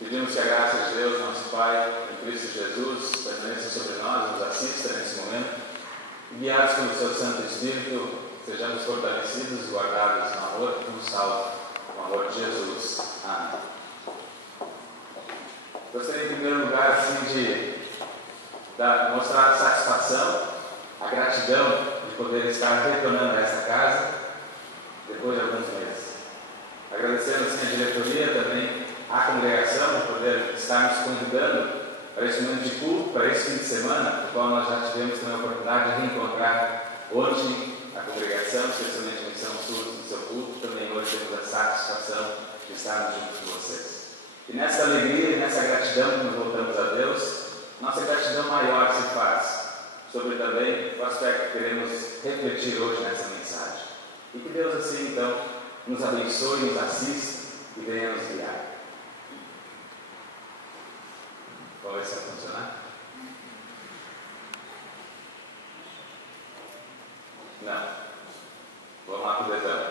Pedimos que a graça de Deus, nosso Pai, em Cristo Jesus, permaneça sobre nós, nos assista nesse momento. E guiados pelo Seu Santo Espírito, sejamos fortalecidos e guardados no amor que nos salva, no amor de Jesus. Amém. Gostaria, em primeiro lugar, assim, de mostrar a satisfação, a gratidão de poder estar retornando a esta casa depois de alguns meses. Agradecendo, assim, a diretoria também, a congregação, de poder estar nos convidando para esse momento de culto, para esse fim de semana, no qual nós já tivemos também a oportunidade de reencontrar hoje a congregação, especialmente em Missão Sul, no seu culto. Também hoje temos a satisfação de estarmos juntos com vocês. E nessa alegria e nessa gratidão que nos voltamos a Deus, nossa gratidão maior se faz sobre também o aspecto que queremos refletir hoje nessa mensagem. E que Deus, assim, então, nos abençoe, nos assista e venha nos guiar. Vamos ver se vai funcionar? Não. Vamos lá para o detalhe.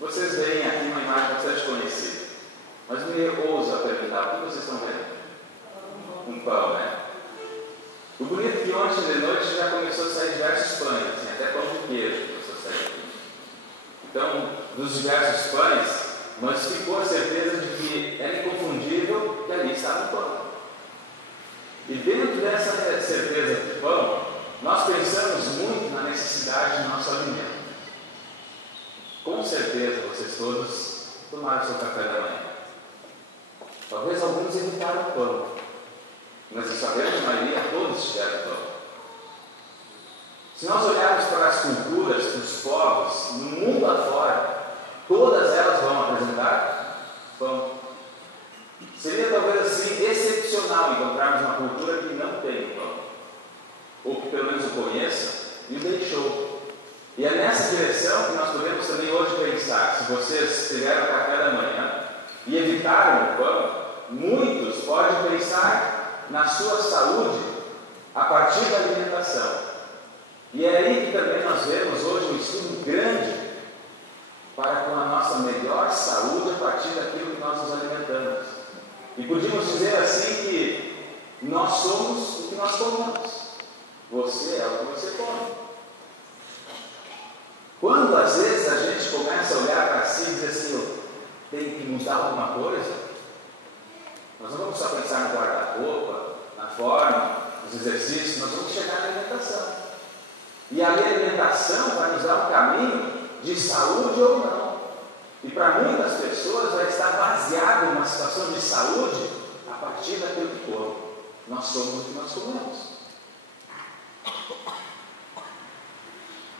Vocês veem aqui uma imagem bastante conhecida, mas me ouso a perguntar: o que vocês estão vendo? Um pão, né? O bonito é que ontem de noite já começou a sair diversos pães, assim, até pão de queijo começou a sair aqui. Então, dos diversos pães, mas ficou a certeza de que era inconfundível que ali estava o pão. E dentro dessa certeza do pão, nós pensamos muito na necessidade do nosso alimento. Com certeza vocês todos tomaram seu café da manhã. Talvez alguns evitaram o pão, mas sabemos que a maioria todos tiveram pão. Se nós olharmos para as culturas dos povos, no mundo afora, todas elas vão apresentar pão. Seria talvez assim excepcional encontrarmos uma cultura que não tem pão, ou que pelo menos o conheça e o deixou. E é nessa direção que nós podemos também hoje pensar. Se vocês tiveram café da manhã e evitaram o pão, muitos podem pensar na sua saúde a partir da alimentação. E é aí que também nós vemos hoje um estudo grande para com a nossa melhor saúde a partir daquilo que nós nos alimentamos. E podíamos dizer assim que nós somos o que nós comemos. Você é o que você come. Quando às vezes a gente começa a olhar para si e dizer assim: eu tenho que mudar alguma coisa, nós não vamos só pensar no guarda-roupa, na forma, nos exercícios, nós vamos chegar na alimentação. E a alimentação vai nos dar um caminho de saúde ou não. E para muitas pessoas vai estar baseado em uma situação de saúde a partir daquilo que come. Nós somos o que nós comemos.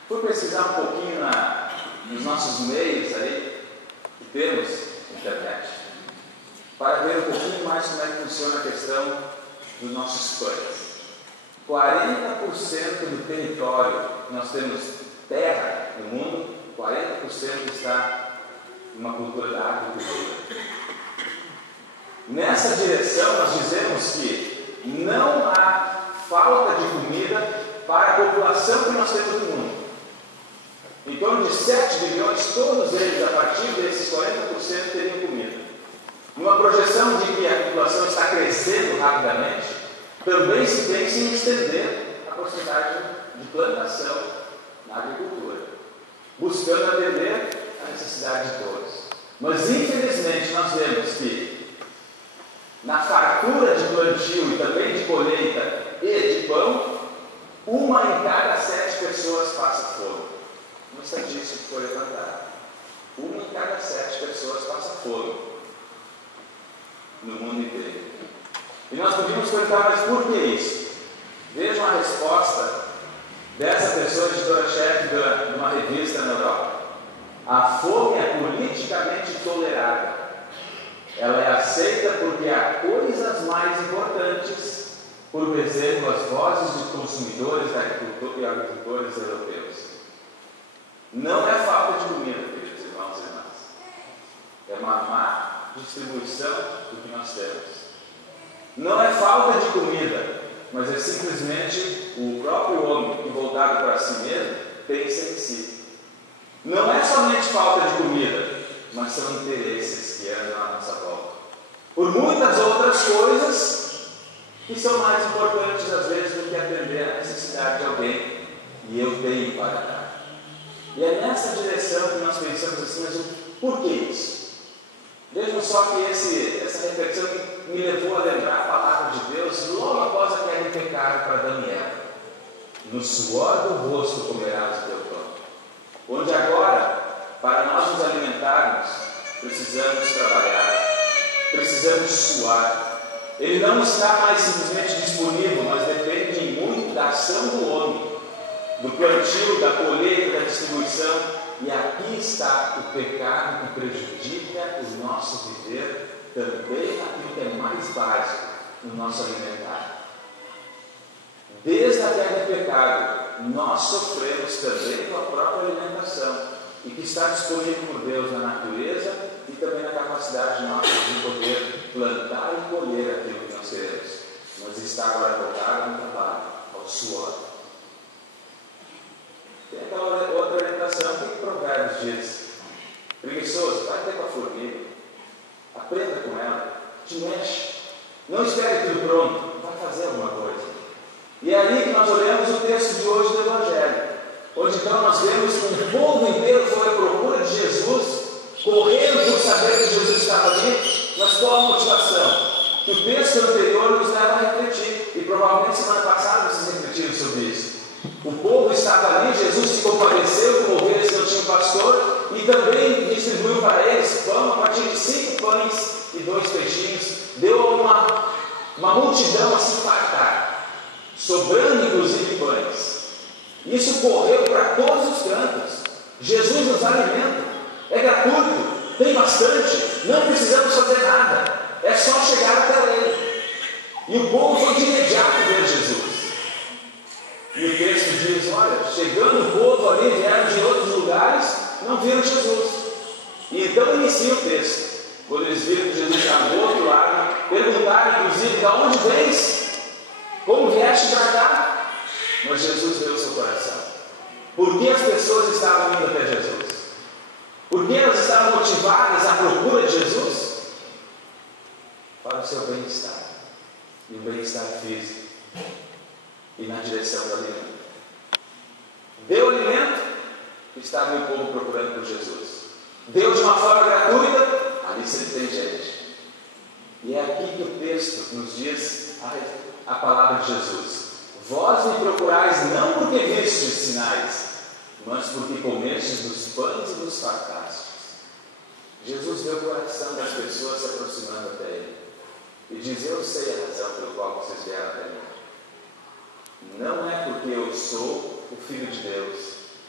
Fui pesquisar um pouquinho nos nossos meios aí, que temos internet, para ver um pouquinho mais como é que funciona a questão dos nossos pães. 40% do território que nós temos terra no mundo, 40% está numa cultura da agricultura. Nessa direção nós dizemos que não há falta de comida para a população que nós temos no mundo. Em torno de 7 bilhões, todos eles, a partir desses 40%, teriam comida. Numa projeção de que a população está crescendo rapidamente, também se pensa em estender a porcentagem de plantação na agricultura, buscando atender a necessidade de todos. Mas, infelizmente, nós vemos que na fartura de plantio e também de colheita e de pão, 1 em cada 7 pessoas passa fome. Uma estatística que foi levantada. 1 em cada 7 pessoas passa fome no mundo inteiro. E nós podíamos perguntar: mas por que isso? Vejam a resposta dessa pessoa, editora-chefe de uma revista na Europa. A fome é politicamente tolerável. Ela é aceita porque há coisas mais importantes, por exemplo, as vozes de consumidores e agricultores europeus. Não é falta de comida, queridos irmãos e irmãs. É uma má distribuição do que nós temos. Não é falta de comida, mas é simplesmente o próprio homem que, voltado para si mesmo, pensa em si. Não é somente falta de comida, mas são interesses que andam à nossa volta. por muitas outras coisas que são mais importantes às vezes do que atender a necessidade de alguém, e eu tenho para dar. E é nessa direção que nós pensamos assim, mas por que isso? Vejam só que essa reflexão que me levou a lembrar a palavra de Deus logo após a queda em pecado para Adão e Eva. No suor do rosto comerás o teu pão. Onde agora, para nós nos alimentarmos, precisamos trabalhar, precisamos suar. Ele não está mais simplesmente disponível, mas depende muito da ação do homem, do plantio, da colheita, da distribuição. E aqui está o pecado que prejudica o nosso viver, também aquilo que é mais básico no nosso alimentar. Desde a queda do pecado, nós sofremos também com a própria alimentação, e que está disponível por Deus na natureza e também na capacidade nossa de poder plantar e colher aquilo que nós queremos. Mas está agora voltado no trabalho, ao suor. Tem aquela outra orientação que Provérbios diz: preguiçoso, vai ter com a formiga, aprenda com ela, te mexe, não espere tudo pronto, vai fazer alguma coisa. E é aí que nós olhamos o texto de hoje do Evangelho, onde então nós vemos que o povo inteiro foi à procura de Jesus, correndo por saber que Jesus estava ali, mas qual a motivação? Que o texto anterior nos leva a refletir, e provavelmente semana passada vocês refletiram sobre isso. O povo estava ali, Jesus se compadeceu com ovelhas que não tinham pastor, e também distribuiu para eles pão a partir de 5 pães e 2 peixinhos, deu uma multidão a se fartar, sobrando inclusive pães. Isso correu para todos os cantos. Jesus nos alimenta, é gratuito, tem bastante, não precisamos fazer nada, é só chegar até Ele. E o povo foi de imediato ver Jesus. E o texto diz: olha, chegando o povo ali, vieram de outros lugares, não viram Jesus. E então inicia o texto. Quando eles viram que Jesus estava do outro lado, perguntaram inclusive: de onde vens? Como vieste para cá? Mas Jesus deu o seu coração. Por que as pessoas estavam indo até Jesus? Por que elas estavam motivadas à procura de Jesus? Para o seu bem-estar. E o bem-estar físico. E na direção do alimento. Deu alimento, estava o povo procurando por Jesus. Deu de uma forma gratuita, ali sempre tem gente. E é aqui que o texto nos diz a palavra de Jesus: vós me procurais não porque vistes sinais, mas porque comestes dos pães e dos fartastes. Jesus vê o coração das pessoas se aproximando até Ele e diz: eu sei a razão pelo qual vocês vieram até mim. Não é porque eu sou o Filho de Deus,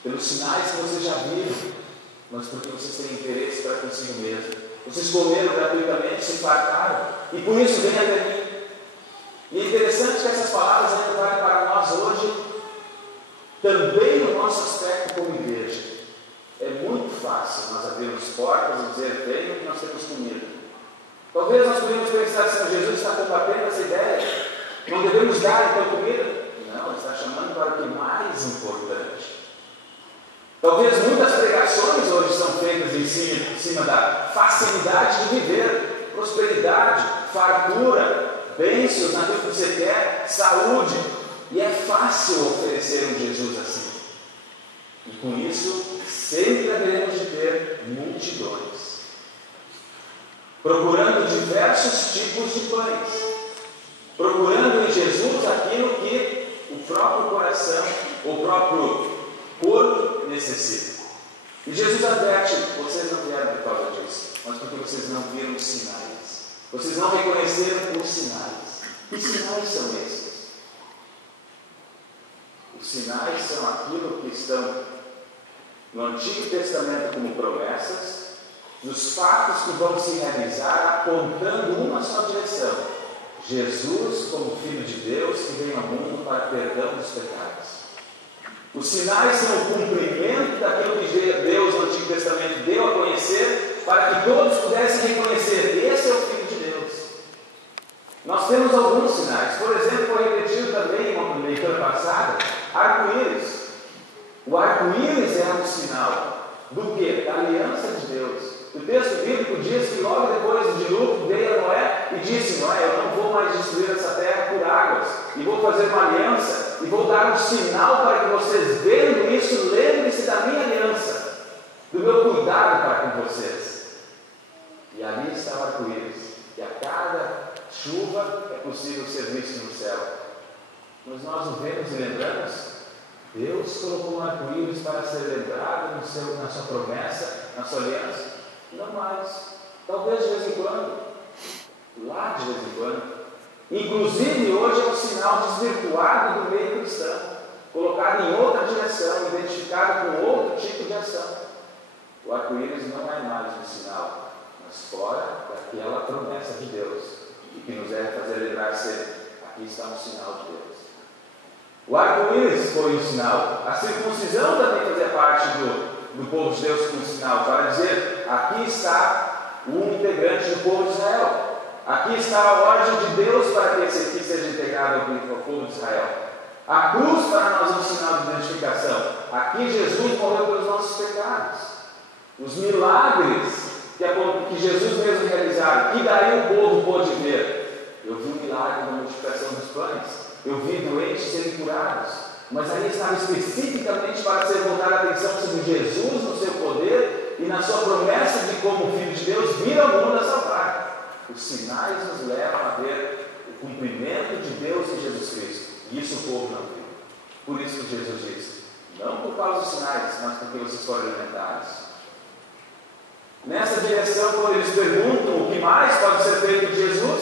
pelos sinais que vocês já viram, mas porque vocês têm interesse para consigo mesmo. Vocês comeram gratuitamente, se fartaram, e por isso vêm até mim. E é interessante que essas palavras ainda valem para nós hoje, também no nosso aspecto como igreja. É muito fácil nós abrirmos portas e dizer: venham que nós temos comida. Talvez nós podemos pensar assim: Jesus está combatendo essa ideia, não devemos dar então comida. Não, ele está chamando para o que é mais importante. Talvez muitas pregações hoje são feitas em cima da facilidade de viver, prosperidade, fartura, bênçãos naquilo que você quer, saúde. E é fácil oferecer um Jesus assim. E com isso, sempre haveremos de ter multidões, procurando diversos tipos de pães, procurando em Jesus aquilo que o próprio coração, o próprio corpo necessita. E Jesus adverte: vocês não vieram por causa disso, mas porque vocês não viram os sinais. Vocês não reconheceram os sinais. Que sinais são esses? Os sinais são aquilo que estão no Antigo Testamento como promessas, nos fatos que vão se realizar apontando uma só direção: Jesus como Filho de Deus que vem ao mundo para perdão dos pecados. Os sinais são o cumprimento daquilo que Deus no Antigo Testamento deu a conhecer, para que todos pudessem reconhecer: esse é o Filho de Deus. Nós temos alguns sinais. Por exemplo, foi repetido também em uma leitura passada, arco-íris. O arco-íris é um sinal do quê? Da aliança de Deus. O texto bíblico diz que logo depois do dilúvio veio Noé e vou fazer uma aliança e vou dar um sinal para que vocês, vendo isso, lembrem-se da minha aliança, do meu cuidado para com vocês. E ali está o arco-íris, e a cada chuva é possível ser visto no céu. Mas nós o vemos e lembramos. Deus colocou um arco-íris para ser lembrado na sua promessa, na sua aliança. Não mais. Talvez de vez em quando. Lá de vez em quando. Inclusive hoje é um sinal desvirtuado do meio cristão, colocado em outra direção, identificado com outro tipo de ação. O arco-íris não é mais um sinal, mas fora daquela promessa de Deus, e que nos deve fazer lembrar sempre: aqui está um sinal de Deus. O arco-íris foi um sinal. A circuncisão também fazia parte do povo de Deus como um sinal, para dizer: aqui está um integrante do povo de Israel. Aqui está a ordem de Deus para que esse aqui seja integrado ao povo de Israel. A cruz para nós é um sinal de identificação. Aqui Jesus morreu pelos nossos pecados. Os milagres que Jesus mesmo realizava, que daí o povo pôde ver. Eu vi o milagre da multiplicação dos pães. Eu vi doentes serem curados. Mas aí estava especificamente para ser voltada a atenção sobre Jesus no seu poder e na sua promessa de, como Filho de Deus, vir ao mundo a salvar. Os sinais nos levam a ver o cumprimento de Deus em Jesus Cristo. E isso o povo não viu. Por isso que Jesus disse: não por causa dos sinais, mas porque vocês foram alimentados. Nessa direção, quando eles perguntam o que mais pode ser feito de Jesus,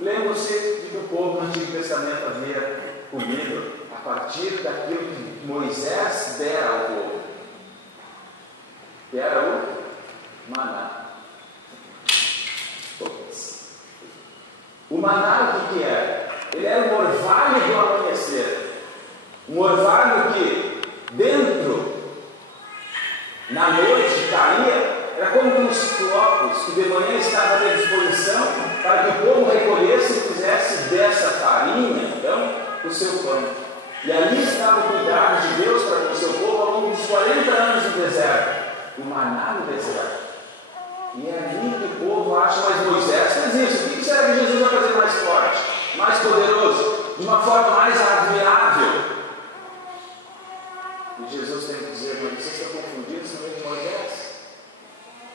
lembram-se de que o povo no Antigo Testamento havia comido a partir daquilo que Moisés dera ao povo, que era o maná. O maná, o que é? Ele era um orvalho do amanhecer. Um orvalho que dentro, na noite, caía. Era como uns flocos que de manhã estavam à disposição para que o povo recolhesse e fizesse dessa farinha, então, o seu pão. E ali estava o cuidado de Deus para com o seu povo ao longo dos 40 anos no deserto. O maná no deserto. E é ali que o povo acha: mas Moisés fez isso. O que será que Jesus vai fazer mais forte, mais poderoso, de uma forma mais admirável? E Jesus tem que dizer: mas vocês estão confundidos no meio de Moisés?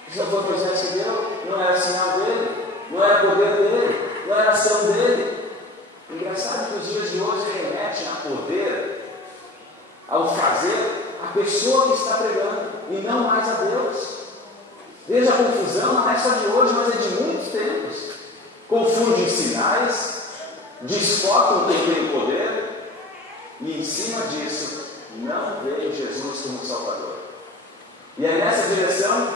Isso não foi Moisés que deu? Não era sinal dele? Não era poder dele? Não era ação dele? Engraçado que os dias de hoje remetem a poder, ao fazer, a pessoa que está pregando, e não mais a Deus. Veja, a confusão não é só de hoje, mas é de muitos tempos. Confundem sinais, desfocam quem tem o poder, e em cima disso, não veem Jesus como Salvador. E é nessa direção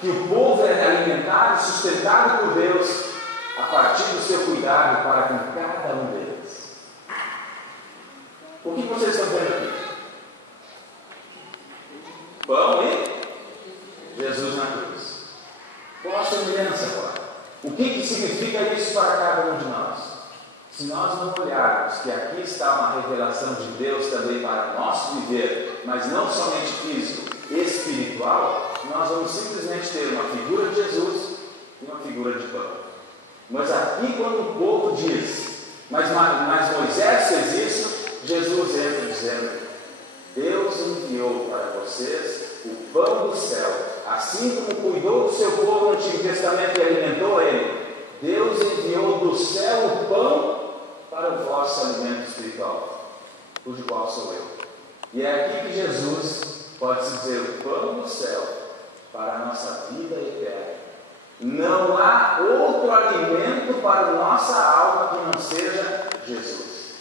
que o povo é alimentado, sustentado por Deus, a partir do seu cuidado para com cada um deles. O que vocês estão vendo aqui? Pão e Jesus na cruz. Qual a semelhança agora? O que significa isso para cada um de nós? Se nós não olharmos que aqui está uma revelação de Deus também para o nosso viver, mas não somente físico, espiritual, nós vamos simplesmente ter uma figura de Jesus e uma figura de pão. Mas aqui, quando o povo diz: mas Moisés fez isso, Jesus entra dizendo: Deus enviou para vocês o pão do céu, assim como cuidou do seu povo no Antigo Testamento e alimentou ele. Deus enviou do céu o pão para o vosso alimento espiritual, cujo qual sou eu. E é aqui que Jesus pode-se dizer o pão do céu para a nossa vida eterna. Não há outro alimento para a nossa alma que não seja Jesus.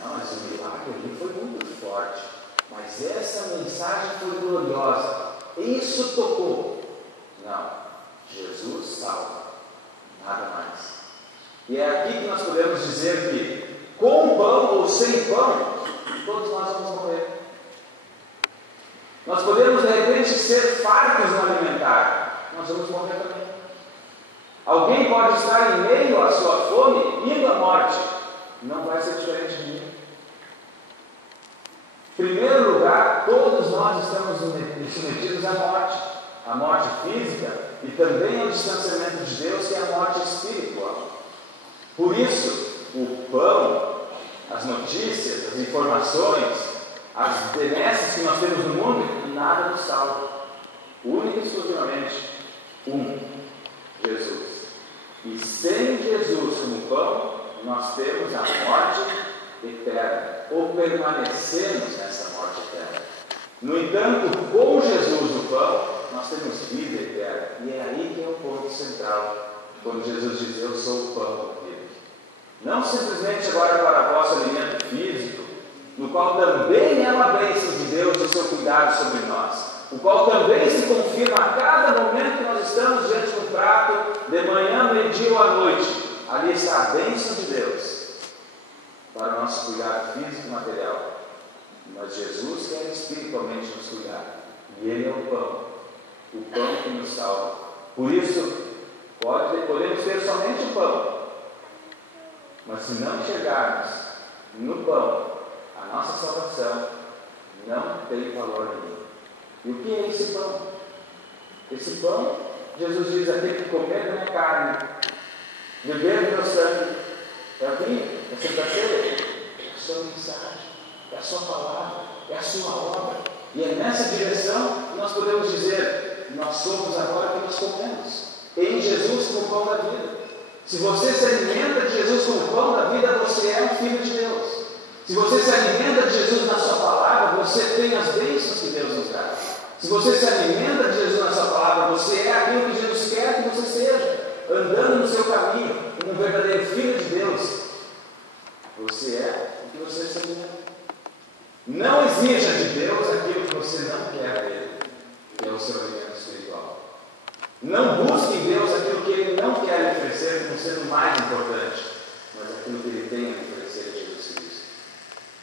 Não, mas o milagre ali foi muito forte. Mas essa mensagem foi gloriosa. Isso tocou. Não, Jesus salva. Nada mais. E é aqui que nós podemos dizer que, com pão ou sem pão, todos nós vamos morrer. Nós podemos, de repente, ser fartos no alimentar. Nós vamos morrer também. Alguém pode estar em meio à sua fome, indo à morte. Não vai ser diferente de mim. Em primeiro lugar, todos nós estamos submetidos à morte. A morte física e também ao distanciamento de Deus, que é a morte espiritual. Por isso, pão, as notícias, as informações, as benesses que nós temos no mundo, nada nos salva. Única e exclusivamente Jesus. E sem Jesus como pão, nós temos a morte eterna, ou permanecemos nessa morte eterna. No entanto, com Jesus no pão, nós temos vida eterna. E é aí que é o ponto central, quando Jesus diz: eu sou o pão da vida. Não simplesmente agora para vosso alimento físico, no qual também é uma bênção de Deus o seu cuidado sobre nós, o qual também se confirma a cada momento que nós estamos diante de um prato, de manhã, meio-dia ou à noite. Ali está a bênção de Deus para o nosso cuidado físico e material. Mas Jesus quer espiritualmente nos cuidar. E Ele é o pão que nos salva. Por isso, podemos ter somente o pão. Mas se não chegarmos no pão, a nossa salvação não tem valor nenhum. E o que é esse pão? Esse pão, Jesus diz: aquele que comer da minha carne, beber do meu sangue, é a minha, é a Santa Ceia, é a sua mensagem, é a sua palavra, é a sua obra. E é nessa direção que nós podemos dizer: nós somos agora que nós comemos em Jesus como pão da vida. Se você se alimenta de Jesus como pão da vida, você é um filho de Deus. Se você se alimenta de Jesus na sua palavra, você tem as bênçãos que Deus nos dá. Se você se alimenta de Jesus na sua palavra, você é aquilo que Jesus quer que você seja, andando no seu caminho, como um verdadeiro filho de Deus. Você é o que você se alimenta. Não exija de Deus aquilo que você não quer dele, que é o seu alimento espiritual. Não busque em Deus aquilo que Ele não quer lhe oferecer como sendo mais importante, mas aquilo que Ele tem a lhe oferecer em Jesus Cristo.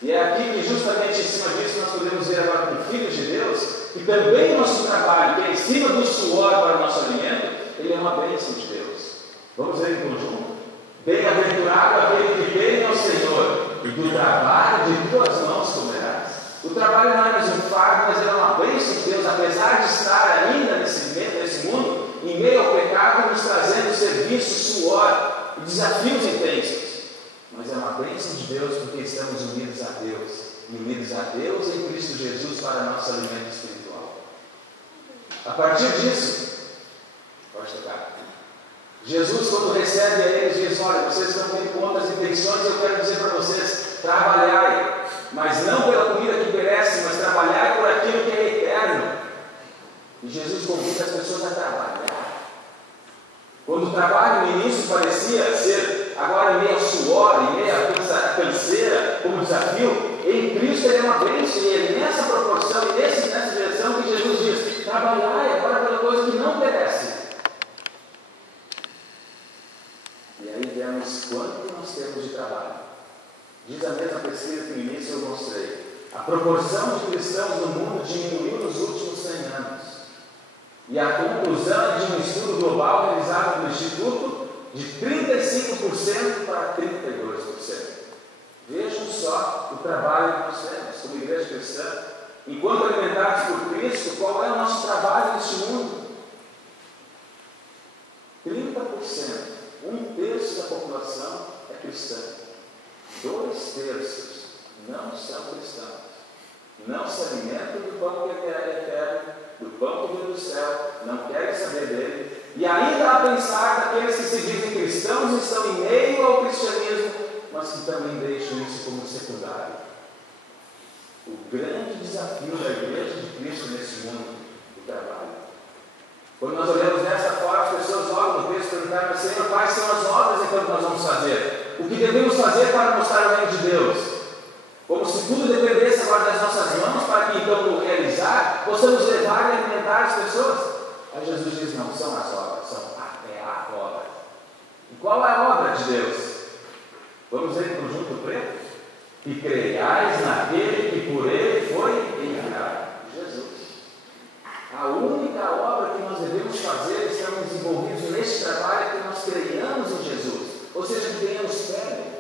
E é aqui que, justamente em cima disso, nós podemos ver agora como filhos de Deus, que também o nosso trabalho, que é em cima do suor para o nosso alimento, ele é uma bênção de Deus. Vamos ver em conjunto? Bem-aventurado aquele que teme ao Senhor, e do trabalho de tuas mãos comerás. O trabalho não é mais um fardo, mas ele é uma bênção de Deus, apesar de estar ainda nesse mundo, em meio ao pecado, nos trazendo serviço, suor e desafios intensos. Mas é uma bênção de Deus porque estamos unidos a Deus. E unidos a Deus em Cristo Jesus para nosso alimento espiritual. A partir disso, pode tocar. Jesus, quando recebe a eles, diz: olha, vocês estão tendo outras intenções, eu quero dizer para vocês: trabalhai, mas não pela comida que perece, mas trabalhai por aquilo que é eterno. E Jesus convida as pessoas a trabalhar. Quando o trabalho no início parecia ser agora meio suor, e meio a canseira, como desafio, em Cristo ele é uma bênção, e é nessa proporção e nessa direção que Jesus diz: trabalhai agora pela coisa que não perece. E aí vemos quanto nós temos de trabalho. Diz a mesma pesquisa que no início eu mostrei: a proporção de cristãos no mundo diminuiu nos últimos 100 anos. E a conclusão de um estudo global realizado pelo Instituto, de 35% para 32%. Vejam só o trabalho que nós temos como igreja cristã. Enquanto alimentados por Cristo, qual é o nosso trabalho neste mundo? 30%, 1/3 da população é cristã. 2/3 não são cristãos. Não se alimentam do pão que é eterno, do pão que vem do céu, não querem saber dele, e ainda a pensar daqueles que se dizem cristãos e estão em meio ao cristianismo, mas que também deixam isso como secundário. O grande desafio da igreja de Cristo nesse mundo, o trabalho. Quando nós olhamos dessa forma, as pessoas olham no texto e perguntam: Senhor, quais são as obras então que nós vamos fazer? O que devemos fazer para mostrar o reino de Deus? Como se tudo dependesse agora das nossas mãos, para que então, no realizar, possamos levar e alimentar as pessoas. Aí Jesus diz: não, são as obras, é a obra. E qual é a obra de Deus? Vamos ver em conjunto preto? E creiais naquele que por ele foi enviado, Jesus. A única obra que nós devemos fazer, estamos envolvidos neste trabalho, é que nós creiamos em Jesus, ou seja, que tenhamos fé nele.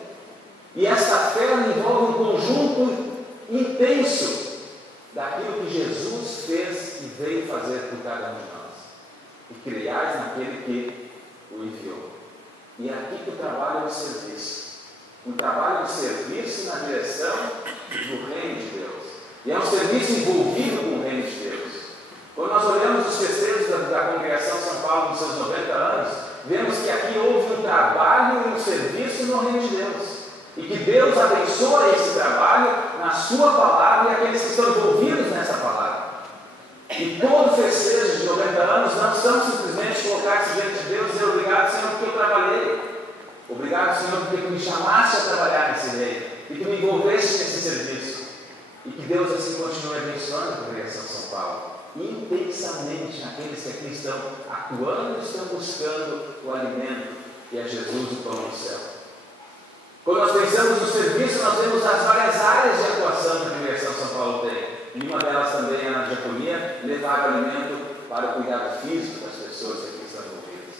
E esta fé envolve um conjunto intenso daquilo que Jesus fez e veio fazer por cada um de nós. E criais naquele que o enviou. E é aqui que o trabalho é o serviço. Um trabalho de serviço na direção do reino de Deus. E é um serviço envolvido com o reino de Deus. Quando nós olhamos os festejos da Congregação São Paulo nos seus 90 anos, vemos que aqui houve um trabalho e um serviço no reino de Deus. E que Deus abençoa esse trabalho na sua palavra e aqueles que estão envolvidos nessa palavra. E todo festejo de 90 anos não são simplesmente colocar-se diante de Deus e dizer obrigado, Senhor, porque eu trabalhei. Obrigado, Senhor, porque tu me chamaste a trabalhar nesse reino e tu me envolveste nesse serviço. E que Deus assim continue abençoando a Congregação São Paulo, intensamente naqueles que aqui estão atuando e estão buscando o alimento, que é Jesus, o pão do céu. Quando nós pensamos no serviço, nós vemos as várias áreas de atuação que a Congregação São Paulo tem. E uma delas também é na diaconia, levar o alimento para o cuidado físico das pessoas que aqui estão envolvidas.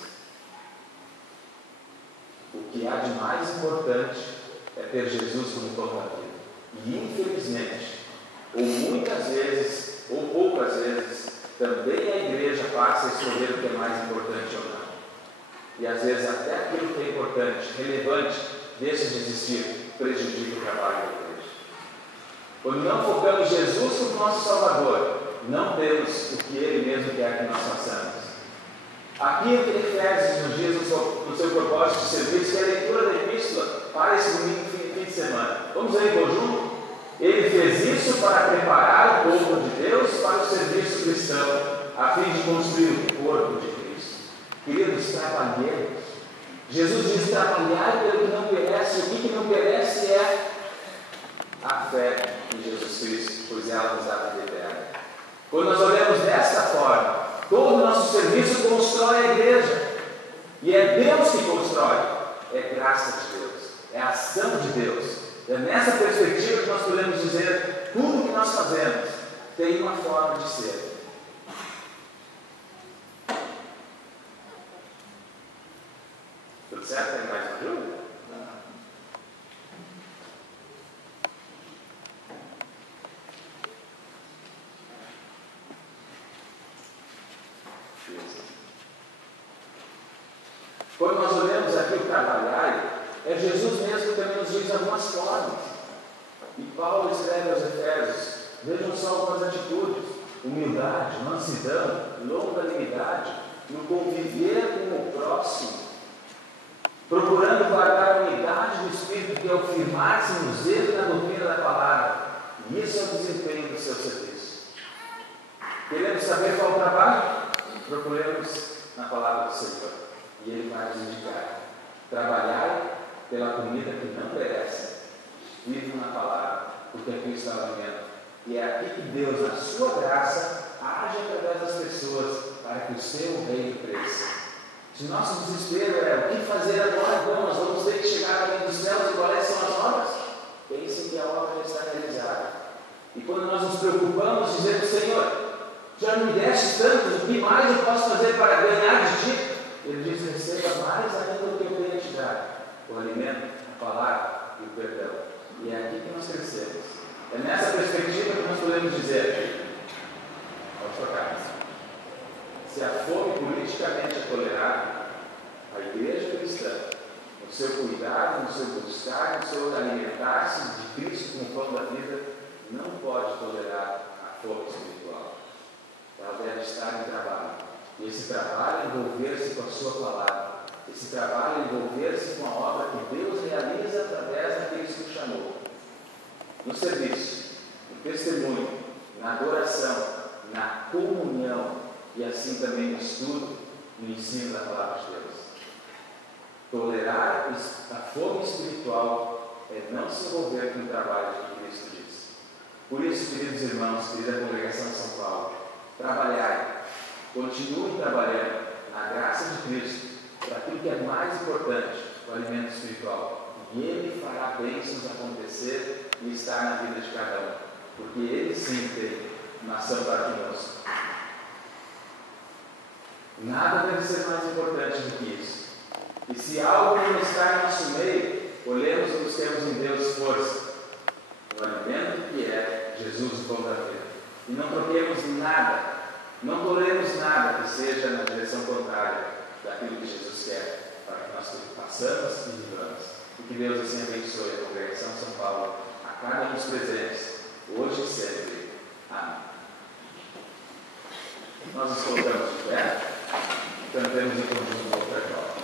O que há de mais importante é ter Jesus como pão da vida. E infelizmente, ou muitas vezes, ou poucas vezes, também a igreja passa a escolher o que é mais importante ou não. E às vezes até aquilo que é importante, relevante, deixa de existir, prejudica o trabalho da igreja. Quando não focamos Jesus como nosso Salvador, não temos o que Ele mesmo quer que nós façamos. Aqui em Efésios nos diz no seu propósito de serviço, que é a leitura da epístola para esse domingo fim de semana. Vamos ler em conjunto? Ele fez isso para preparar o povo de Deus para o serviço cristão, a fim de construir o corpo de Cristo. Queridos, trabalhemos. Jesus diz: trabalhar pelo que não perece. O que não perece é a fé em Jesus Cristo, pois ela nos dá a vida eterna. Quando nós olhamos desta forma, todo o nosso serviço constrói a igreja. E é Deus que constrói. É graça de Deus. É a ação de Deus. É nessa perspectiva que nós podemos dizer: tudo que nós fazemos tem uma forma de ser. Tudo certo? Tem mais uma dúvida? Quando nós olhamos aqui o trabalhar, é Jesus mesmo que também nos diz algumas formas. E Paulo escreve aos Efésios: vejam só algumas atitudes: humildade, mansidão, longanimidade, no conviver com o próximo, procurando guardar a unidade do Espírito, que é o firmar-se no zelo e na doutrina da palavra. E isso é o desempenho do seu serviço. Queremos saber qual o trabalho? Procuremos na palavra do Senhor. E Ele vai nos indicar: trabalhar pela comida que não perece, vive na palavra, porque aqui está o alimento. E é aqui que Deus, na sua graça, age através das pessoas para que o seu reino cresça. Se nosso desespero é o que fazer agora, bom, nós vamos ter que chegar ao reino dos céus, e quais são as obras? Pensem que a obra já está realizada. E quando nós nos preocupamos, dizendo: Senhor, já me deste tanto, o que mais eu posso fazer para ganhar de ti? Ele diz: receba mais ainda do que eu tenho a te dar: o alimento, a palavra e o perdão. E é aqui que nós crescemos. É nessa perspectiva que nós podemos dizer: pode tocar. Se a fome politicamente é tolerada, a igreja cristã, no seu cuidado, no seu buscar, no seu alimentar-se de Cristo como pão da vida, não pode tolerar a fome espiritual. Ela deve estar em trabalho. E esse trabalho envolver-se com a sua palavra. Esse trabalho envolver-se com a obra que Deus realiza através daqueles que o chamou. No serviço, no testemunho, na adoração, na comunhão e assim também no estudo, no ensino da palavra de Deus. Tolerar a fome espiritual é não se envolver com o trabalho que Cristo diz. Por isso, queridos irmãos, querida Congregação de São Paulo, trabalhai. Continue trabalhando na graça de Cristo para aquilo que é mais importante, o alimento espiritual. E Ele fará bênçãos acontecer e estar na vida de cada um. Porque Ele sim tem uma ação para conosco. Nada deve ser mais importante do que isso. E se algo não está em nosso meio, olhemos e busquemos em Deus força. O alimento que é Jesus, o pão da vida. E não troquemos nada. Não toleremos nada que seja na direção contrária daquilo que Jesus quer, para que nós façamos e vivamos. E que Deus assim abençoe a congregação de São Paulo, a cada um dos presentes, hoje e sempre. Amém. Nós nos colocamos de pé, cantemos em conjunto o ofertório.